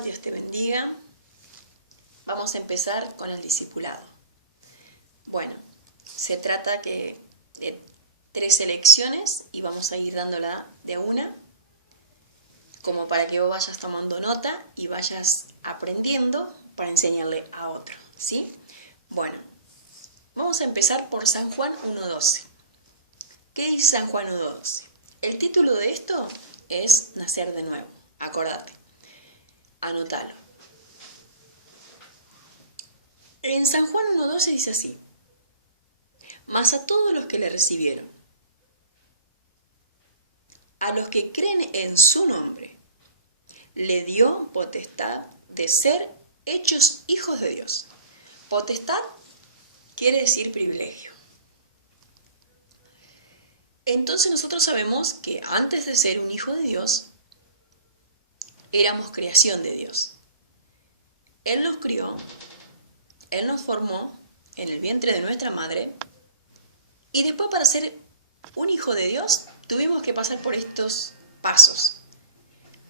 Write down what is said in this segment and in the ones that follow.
Hola, Dios te bendiga. Vamos a empezar con el discipulado. Bueno, se trata de 3 lecciones y vamos a ir dándola de una, como para que vos vayas tomando nota y vayas aprendiendo para enseñarle a otro, ¿sí? Bueno, vamos a empezar por San Juan 1.12. ¿Qué dice San Juan 1.12? El título de esto es Nacer de nuevo. Acordate, anótalo. En San Juan 1.12 dice así: mas a todos los que le recibieron, a los que creen en su nombre, le dio potestad de ser hechos hijos de Dios. Potestad quiere decir privilegio. Entonces nosotros sabemos que antes de ser un hijo de Dios, éramos creación de Dios. Él nos crió, Él nos formó en el vientre de nuestra madre, y después para ser un hijo de Dios tuvimos que pasar por estos pasos.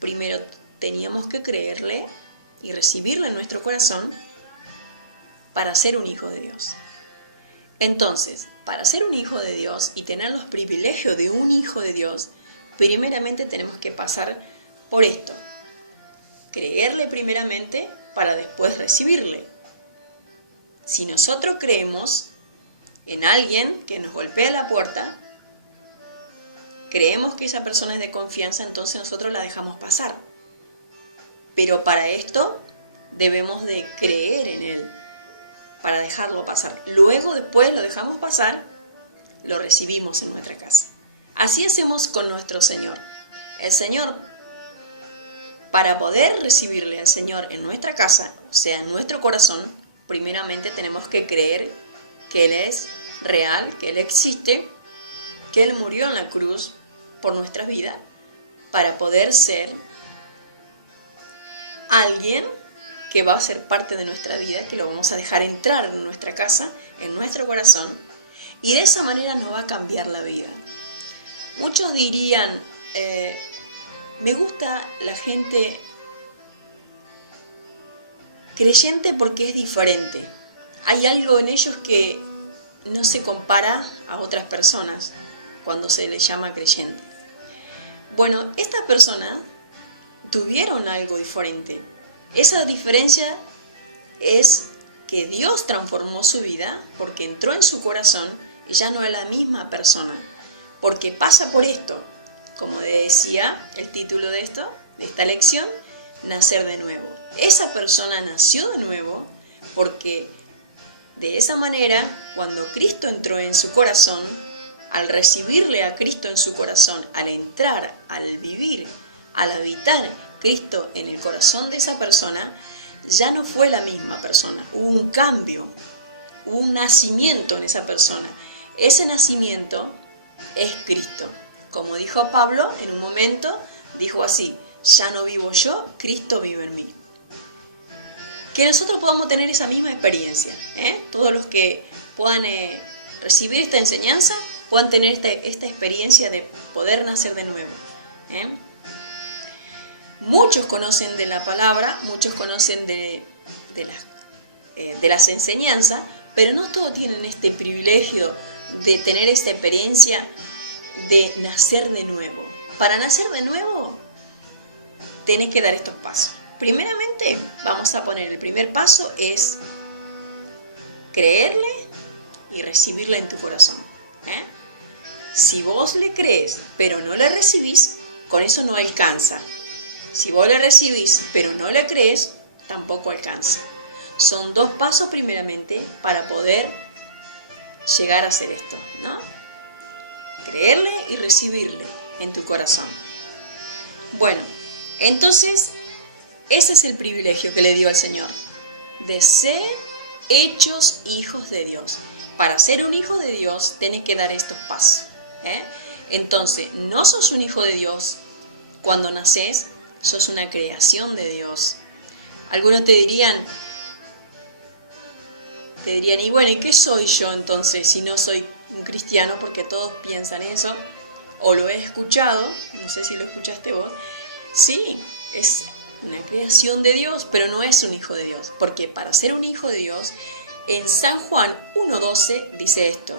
Primero teníamos que creerle y recibirle en nuestro corazón para ser un hijo de Dios. Entonces, para ser un hijo de Dios y tener los privilegios de un hijo de Dios, primeramente tenemos que pasar por esto. Creerle primeramente para después recibirle. Si nosotros creemos en alguien que nos golpea la puerta, creemos que esa persona es de confianza, entonces nosotros la dejamos pasar. Pero para esto debemos de creer en él, para dejarlo pasar. Luego, después lo dejamos pasar, lo recibimos en nuestra casa. Así hacemos con nuestro Señor. El Señor, para poder recibirle al Señor en nuestra casa, o sea, en nuestro corazón, primeramente tenemos que creer que Él es real, que Él existe, que Él murió en la cruz por nuestra vida, para poder ser alguien que va a ser parte de nuestra vida, que lo vamos a dejar entrar en nuestra casa, en nuestro corazón, y de esa manera nos va a cambiar la vida. Muchos dirían, me gusta la gente creyente porque es diferente. Hay algo en ellos que no se compara a otras personas cuando se les llama creyente. Bueno, estas personas tuvieron algo diferente. Esa diferencia es que Dios transformó su vida porque entró en su corazón y ya no es la misma persona. Porque pasa por esto, como decía el título de esta lección, nacer de nuevo. Esa persona nació de nuevo porque de esa manera, cuando Cristo entró en su corazón, al recibirle a Cristo en su corazón, al entrar, al vivir, al habitar Cristo en el corazón de esa persona, ya no fue la misma persona. Hubo un cambio, hubo un nacimiento en esa persona. Ese nacimiento es Cristo. Como dijo Pablo en un momento, dijo así: ya no vivo yo, Cristo vive en mí. Que nosotros podamos tener esa misma experiencia. Todos los que puedan recibir esta enseñanza puedan tener esta experiencia de poder nacer de nuevo. Muchos conocen de la palabra, muchos conocen de las enseñanzas, pero no todos tienen este privilegio de tener esta experiencia de nacer de nuevo. Para nacer de nuevo, tenés que dar estos pasos. Primeramente, vamos a poner el primer paso, es creerle y recibirle en tu corazón. Si vos le crees, pero no le recibís, con eso no alcanza. Si vos le recibís, pero no le crees, tampoco alcanza. Son 2 pasos primeramente para poder llegar a hacer esto, ¿no? Creerle y recibirle en tu corazón. Bueno, entonces, ese es el privilegio que le dio al Señor, de ser hechos hijos de Dios. Para ser un hijo de Dios, tenés que dar estos pasos. Entonces, no sos un hijo de Dios cuando nacés, sos una creación de Dios. Algunos te dirían, y bueno, ¿y qué soy yo entonces si no soy un cristiano? Porque todos piensan eso, o lo he escuchado, no sé si lo escuchaste vos. Sí, es una creación de Dios, pero no es un hijo de Dios, porque para ser un hijo de Dios, en San Juan 1:12 dice esto,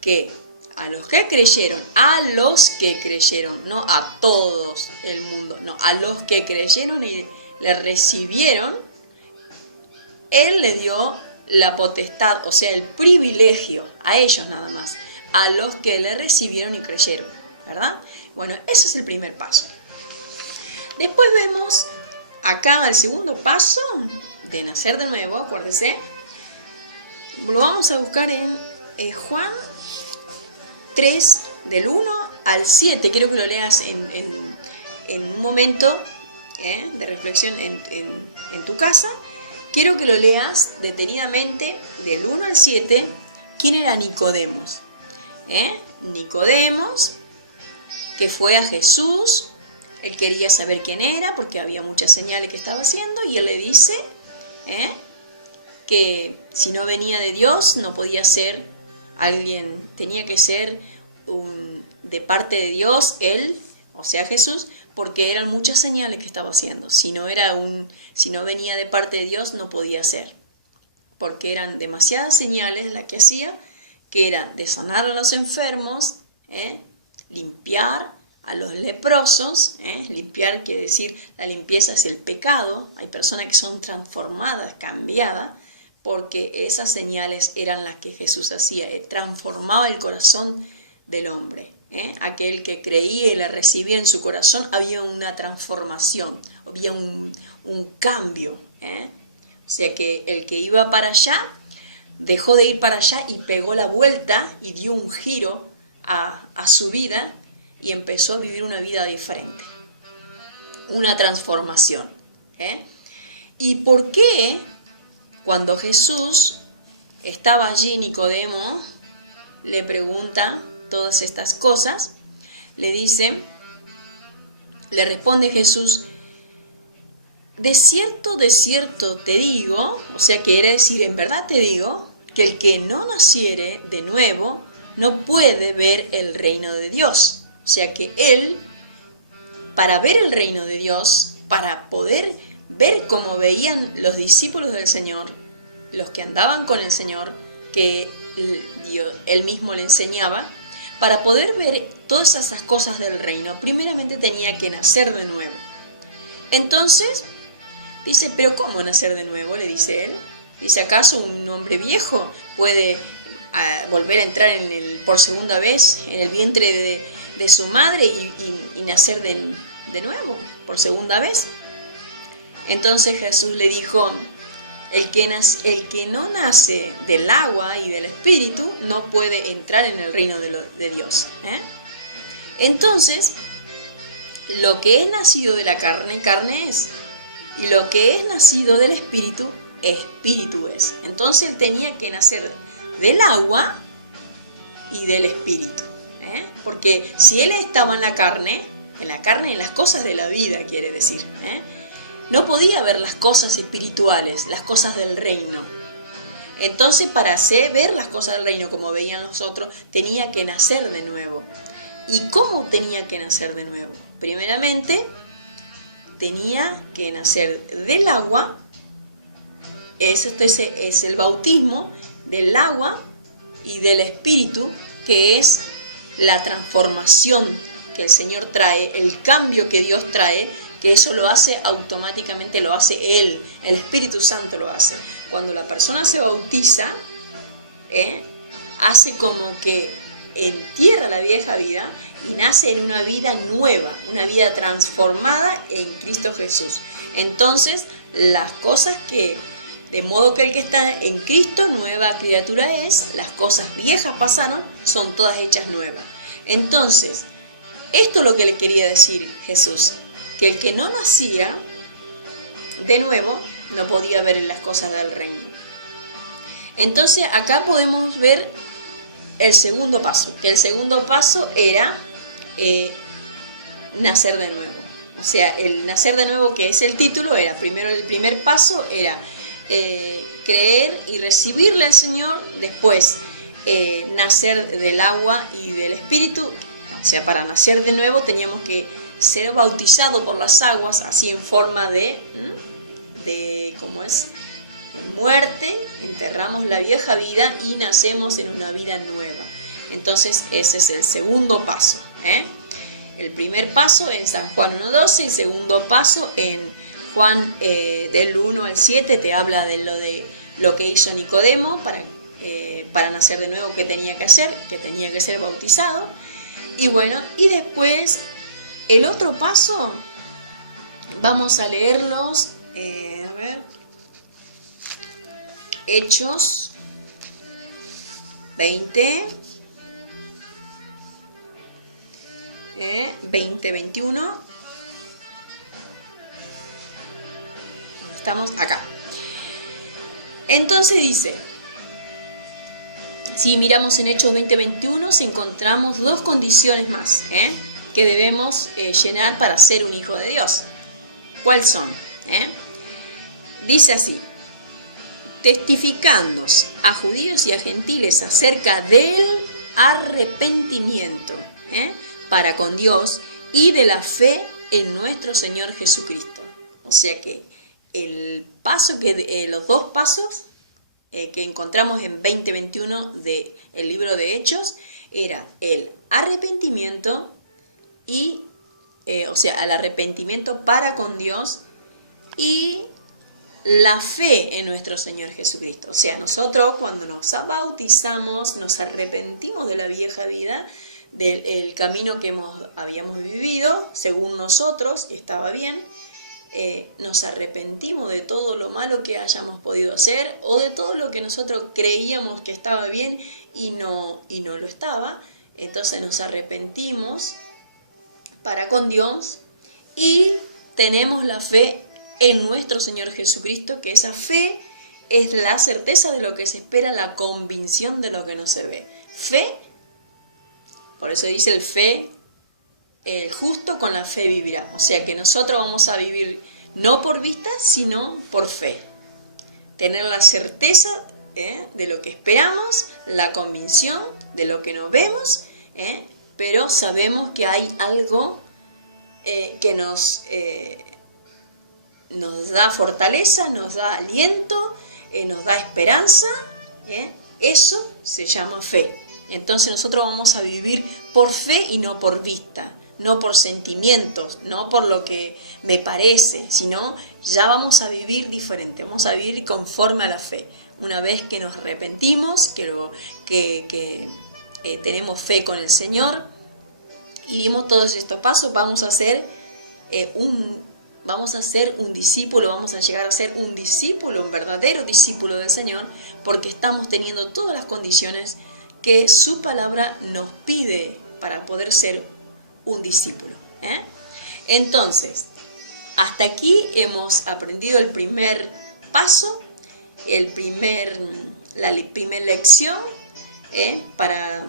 que a los que creyeron, no a todos el mundo, no, a los que creyeron y le recibieron, Él le dio la potestad, o sea, el privilegio, a ellos nada más, a los que le recibieron y creyeron, ¿verdad? Bueno, ese es el primer paso. Después vemos acá el segundo paso de nacer de nuevo, acuérdense, lo vamos a buscar en Juan 3, del 1 al 7, quiero que lo leas en un momento de reflexión en tu casa. Quiero que lo leas detenidamente del 1 al 7. ¿Quién era Nicodemos? Nicodemos, que fue a Jesús, él quería saber quién era porque había muchas señales que estaba haciendo y él le dice que si no venía de Dios no podía ser alguien, tenía que ser de parte de Dios, él, o sea Jesús, porque eran muchas señales que estaba haciendo. Si no venía de parte de Dios no podía ser, porque eran demasiadas señales las que hacía, que eran de sanar a los enfermos, limpiar a los leprosos, limpiar quiere decir, la limpieza es el pecado, hay personas que son transformadas, cambiadas, porque esas señales eran las que Jesús hacía, transformaba el corazón del hombre. Aquel que creía y le recibía en su corazón, había una transformación, había un cambio. O sea que el que iba para allá, dejó de ir para allá y pegó la vuelta y dio un giro a su vida y empezó a vivir una vida diferente, una transformación. ¿Y por qué cuando Jesús estaba allí, Nicodemo le pregunta todas estas cosas, le responde Jesús, de cierto te digo, o sea que era decir, en verdad te digo, que el que no naciere de nuevo no puede ver el reino de Dios. O sea que él, para ver el reino de Dios, para poder ver cómo veían los discípulos del Señor, los que andaban con el Señor, que él mismo le enseñaba, para poder ver todas esas cosas del reino, primeramente tenía que nacer de nuevo. Entonces, dice, ¿pero cómo nacer de nuevo?, le dice él. Dice, ¿acaso un hombre viejo puede volver a entrar por segunda vez en el vientre de su madre y nacer de nuevo, por segunda vez? Entonces Jesús le dijo, el que no nace del agua y del espíritu no puede entrar en el reino de Dios. Entonces, lo que es nacido de la carne, carne es, y lo que es nacido del espíritu, espíritu es. Entonces él tenía que nacer del agua y del espíritu. Porque si él estaba en la carne, en las cosas de la vida, quiere decir, no podía ver las cosas espirituales, las cosas del reino. Entonces, para ver las cosas del reino como veían los otros, tenía que nacer de nuevo. ¿Y cómo tenía que nacer de nuevo? Primeramente, tenía que nacer del agua. Este es el bautismo del agua y del espíritu, que es la transformación que el Señor trae, el cambio que Dios trae, que eso lo hace automáticamente, lo hace Él, el Espíritu Santo lo hace. Cuando la persona se bautiza, hace como que entierra la vieja vida y nace en una vida nueva, una vida transformada en Cristo Jesús. Entonces, las cosas que, de modo que el que está en Cristo, nueva criatura es, las cosas viejas pasaron, son todas hechas nuevas. Entonces, esto es lo que le quería decir Jesús, que el que no nacía de nuevo no podía ver en las cosas del reino. Entonces acá podemos ver el segundo paso, que el segundo paso era nacer de nuevo. O sea, el nacer de nuevo, que es el título, era primero el primer paso, era creer y recibirle al Señor, después nacer del agua y del Espíritu. O sea, para nacer de nuevo teníamos que ser bautizado por las aguas, así en forma de ¿cómo es? Muerte, enterramos la vieja vida y nacemos en una vida nueva. Entonces ese es el segundo paso. El primer paso en San Juan 1:12, el segundo paso en Juan del 1 al 7 te habla de lo que hizo Nicodemo para nacer de nuevo, que tenía que hacer, que tenía que ser bautizado. Y bueno, y después el otro paso, vamos a leerlos, Hechos 20, 21. Estamos acá. Entonces dice, si miramos en Hechos 20:21, encontramos dos condiciones más que debemos llenar para ser un hijo de Dios. ¿Cuáles son? Dice así: testificando a judíos y a gentiles acerca del arrepentimiento para con Dios y de la fe en nuestro Señor Jesucristo. O sea que los dos pasos que encontramos en 20:21 del libro de Hechos era el arrepentimiento y, el arrepentimiento para con Dios y la fe en nuestro Señor Jesucristo. O sea, nosotros cuando nos bautizamos, nos arrepentimos de la vieja vida, del camino que habíamos vivido, según nosotros, estaba bien, nos arrepentimos de todo lo malo que hayamos podido hacer o de todo lo que nosotros creíamos que estaba bien y no lo estaba. Entonces nos arrepentimos para con Dios y tenemos la fe en nuestro Señor Jesucristo, que esa fe es la certeza de lo que se espera, la convicción de lo que no se ve. Fe, por eso dice el justo con la fe vivirá. O sea que nosotros vamos a vivir no por vista, sino por fe. Tener la certeza de lo que esperamos, la convicción de lo que no vemos, pero sabemos que hay algo que nos da fortaleza, nos da aliento, nos da esperanza. Eso se llama fe. Entonces nosotros vamos a vivir por fe y no por vista, no por sentimientos, no por lo que me parece, sino ya vamos a vivir diferente, vamos a vivir conforme a la fe. Una vez que nos arrepentimos, que tenemos fe con el Señor y dimos todos estos pasos, vamos a ser un discípulo, vamos a llegar a ser un discípulo, un verdadero discípulo del Señor, porque estamos teniendo todas las condiciones que su palabra nos pide para poder ser un discípulo. Entonces, hasta aquí hemos aprendido el primer paso, la primera lección para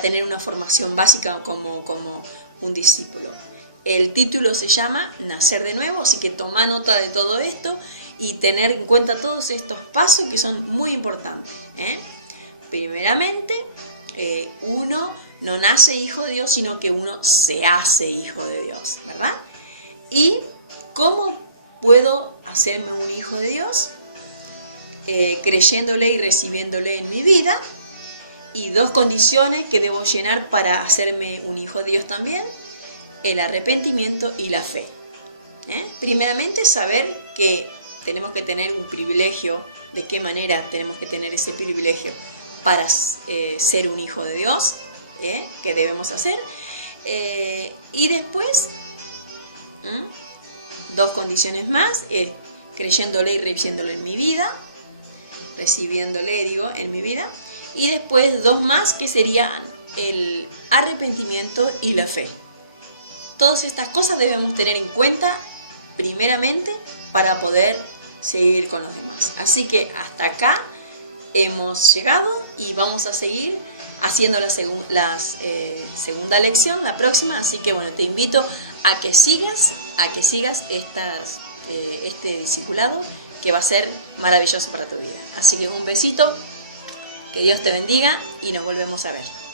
tener una formación básica como un discípulo. El título se llama Nacer de nuevo, así que toma nota de todo esto y tener en cuenta todos estos pasos que son muy importantes. Primeramente, uno no nace hijo de Dios, sino que uno se hace hijo de Dios, ¿verdad? ¿Y cómo puedo hacerme un hijo de Dios? Creyéndole y recibiéndole en mi vida. Y dos condiciones que debo llenar para hacerme un hijo de Dios también: el arrepentimiento y la fe. Primeramente, saber que tenemos que tener un privilegio. ¿De qué manera tenemos que tener ese privilegio para ser un hijo de Dios? ¿Qué debemos hacer? Y después, dos condiciones más: creyéndole y recibiéndole en mi vida, en mi vida. Y después dos más que serían el arrepentimiento y la fe. Todas estas cosas debemos tener en cuenta primeramente para poder seguir con los demás. Así que hasta acá hemos llegado y vamos a seguir haciendo la segunda lección, la próxima. Así que bueno, te invito a que sigas este discipulado, que va a ser maravilloso para tu vida. Así que un besito, que Dios te bendiga y nos volvemos a ver.